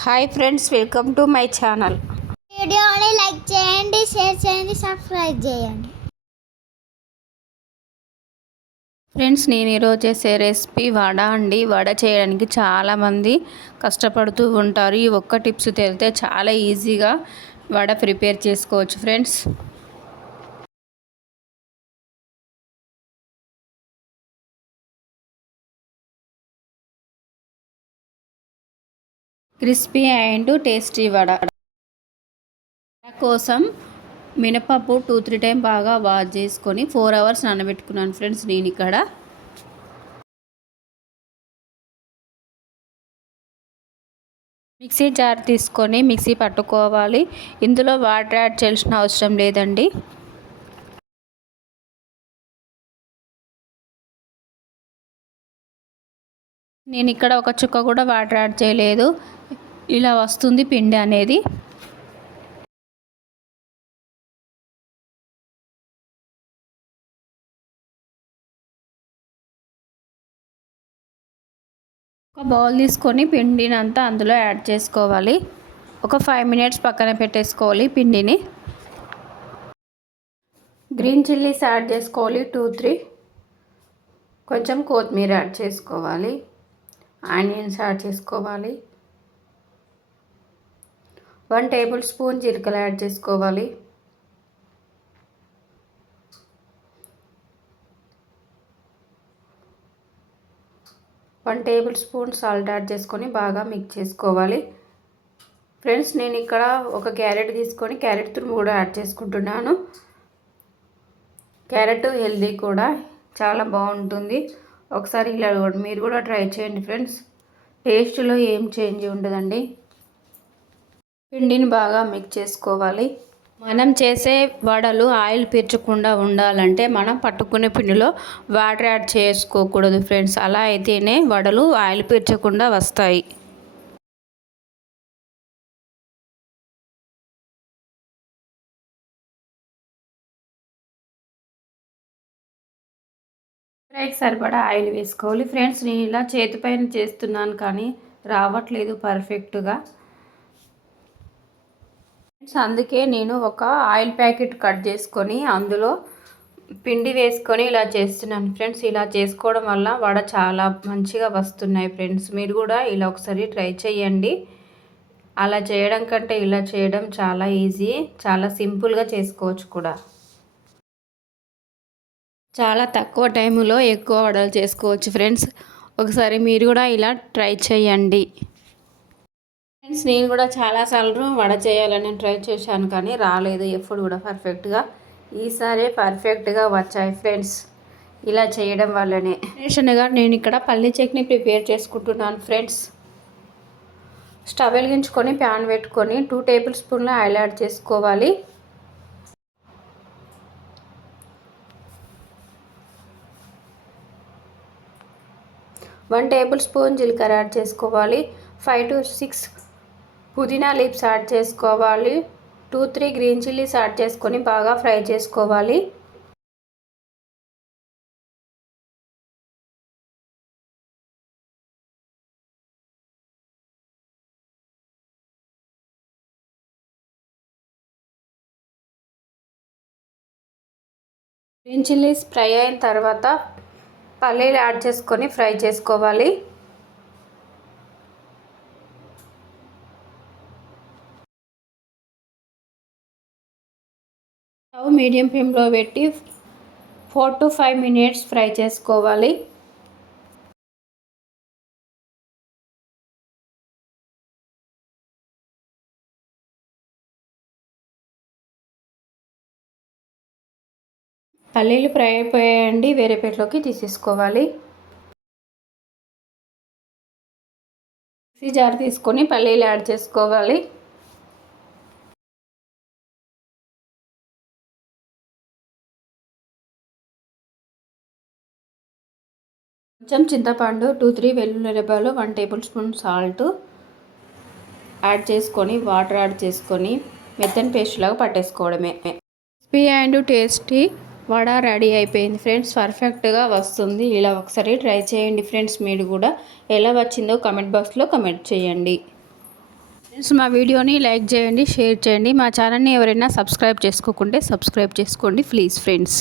Hi friends, welcome to my channel. వీడియోని like చేయండి, share చేయండి, సబ్స్క్రైబ్ చేయండి. ఫ్రెండ్స్, నేను ఈరోజు చేసే రెసిపీ వడ అండి. వడ చేయడానికి చాలామంది కష్టపడుతూ ఉంటారు. ఈ ఒక్క టిప్స్ తెలితే చాలా ఈజీగా వడ ప్రిపేర్ చేసుకోవచ్చు friends. Crispy and tasty vada కోసం మినపప్పు 2-3 టైం బాగా వాష్ చేసుకొని 4 అవర్స్ నానబెట్టుకున్నాను ఫ్రెండ్స్. నేను ఇక్కడ మిక్సీ జార్ తీసుకొని మిక్సీ పట్టుకోవాలి. ఇందులో వాటర్ యాడ్ చేయాల్సిన అవసరం లేదండి. నేను ఇక్కడ ఒక చుక్క కూడా వాటర్ యాడ్ చేయలేదు. ఇలా వస్తుంది పిండి అనేది. ఒక బౌల్ తీసుకొని పిండిని అంతా అందులో యాడ్ చేసుకోవాలి. ఒక 5 మినిట్స్ పక్కన పెట్టేసుకోవాలి పిండిని. గ్రీన్ చిల్లీస్ యాడ్ చేసుకోవాలి 2-3. కొంచెం కొత్తిమీర యాడ్ చేసుకోవాలి. ఆనియన్స్ యాడ్ చేసుకోవాలి. 1 టేబుల్ స్పూన్ జీలకర్ర యాడ్ చేసుకోవాలి. 1 టేబుల్ స్పూన్ సాల్ట్ యాడ్ చేసుకొని బాగా మిక్స్ చేసుకోవాలి ఫ్రెండ్స్. నేను ఇక్కడ ఒక క్యారెట్ తీసుకొని క్యారెట్ తురుము కూడా యాడ్ చేసుకుంటున్నాను. క్యారెట్ హెల్దీ కూడా, చాలా బాగుంటుంది. ఒకసారి ఇలా మీరు కూడా ట్రై చేయండి ఫ్రెండ్స్. టేస్ట్లో ఏం చేంజ్ ఉండదండి. పిండిని బాగా మిక్స్ చేసుకోవాలి. మనం చేసే వడలు ఆయిల్ పీల్చకుండా ఉండాలంటే మనం పట్టుకునే పిండిలో వాటర్ యాడ్ చేసుకోకూడదు ఫ్రెండ్స్. అలా అయితేనే వడలు ఆయిల్ పీల్చకుండా వస్తాయి. ఫ్రైకి సరిపడా ఆయిల్ వేసుకోవాలి ఫ్రెండ్స్. నేను ఇలా చేతిపైన చేస్తున్నాను కానీ రావట్లేదు పర్ఫెక్ట్గా. అందుకే నేను ఒక ఆయిల్ ప్యాకెట్ కట్ చేసుకొని అందులో పిండి వేసుకొని ఇలా చేస్తున్నాను ఫ్రెండ్స్. ఇలా చేసుకోవడం వల్ల వడ చాలా మంచిగా వస్తున్నాయి ఫ్రెండ్స్. మీరు కూడా ఇలా ఒకసారి ట్రై చేయండి. అలా చేయడం కంటే ఇలా చేయడం చాలా ఈజీ, చాలా సింపుల్గా చేసుకోవచ్చు కూడా. చాలా తక్కువ టైంలో ఎక్కువ వడలు చేసుకోవచ్చు ఫ్రెండ్స్. ఒకసారి మీరు కూడా ఇలా ట్రై చేయండి ఫ్రెండ్స్. నేను కూడా చాలాసార్లు వడ చేయాలని ట్రై చేశాను కానీ రాలేదు ఎప్పుడు కూడా పర్ఫెక్ట్గా. ఈసారి పర్ఫెక్ట్గా వచ్చాయి ఫ్రెండ్స్ ఇలా చేయడం వల్లనే. రేషన్గా నేను ఇక్కడ పల్లీ చట్నీ ప్రిపేర్ చేసుకుంటున్నాను ఫ్రెండ్స్. స్టవ్ వెలిగించుకొని ప్యాన్ పెట్టుకొని 2 టేబుల్ స్పూన్ల ఆయిల్ యాడ్ చేసుకోవాలి. వన్ టేబుల్ స్పూన్ జీలకర్ర యాడ్ చేసుకోవాలి. 5 to 6 పుదీనా లీవ్స్ యాడ్ చేసుకోవాలి. 2-3 గ్రీన్ చిల్లీస్ యాడ్ చేసుకొని బాగా ఫ్రై చేసుకోవాలి. గ్రీన్ చిల్లీస్ ఫ్రై అయిన తర్వాత పల్లీలు యాడ్ చేసుకొని ఫ్రై చేసుకోవాలి. స్టవ్ మీడియం ఫ్లేమ్లో పెట్టి 4 to 5 మినిట్స్ ఫ్రై చేసుకోవాలి. పల్లీలు ఫ్రై అయిపోయాయండి. వేరే ప్లేట్లోకి తీసేసుకోవాలి. మిక్సీ జార్ తీసుకొని పల్లీలు యాడ్ చేసుకోవాలి. కొంచెం చింతపండు, 2-3 వెల్లుల్లి రెబ్బలు, 1 టేబుల్ స్పూన్ సాల్ట్ యాడ్ చేసుకొని వాటర్ యాడ్ చేసుకొని మెత్తని పేస్ట్ లాగా పట్టేసుకోవడమే. Crispy and tasty vada ready అయిపోయింది ఫ్రెండ్స్. పర్ఫెక్ట్గా వస్తుంది. ఇలా ఒకసారి ట్రై చేయండి ఫ్రెండ్స్. మీరు కూడా ఎలా వచ్చిందో కామెంట్ బాక్స్లో కామెంట్ చేయండి. ఫ్రెండ్స్ మా వీడియోని లైక్ చేయండి, షేర్ చేయండి. మా ఛానల్ని ఎవరైనా సబ్స్క్రైబ్ చేసుకోకుంటే సబ్స్క్రైబ్ చేసుకోండి ప్లీజ్ ఫ్రెండ్స్.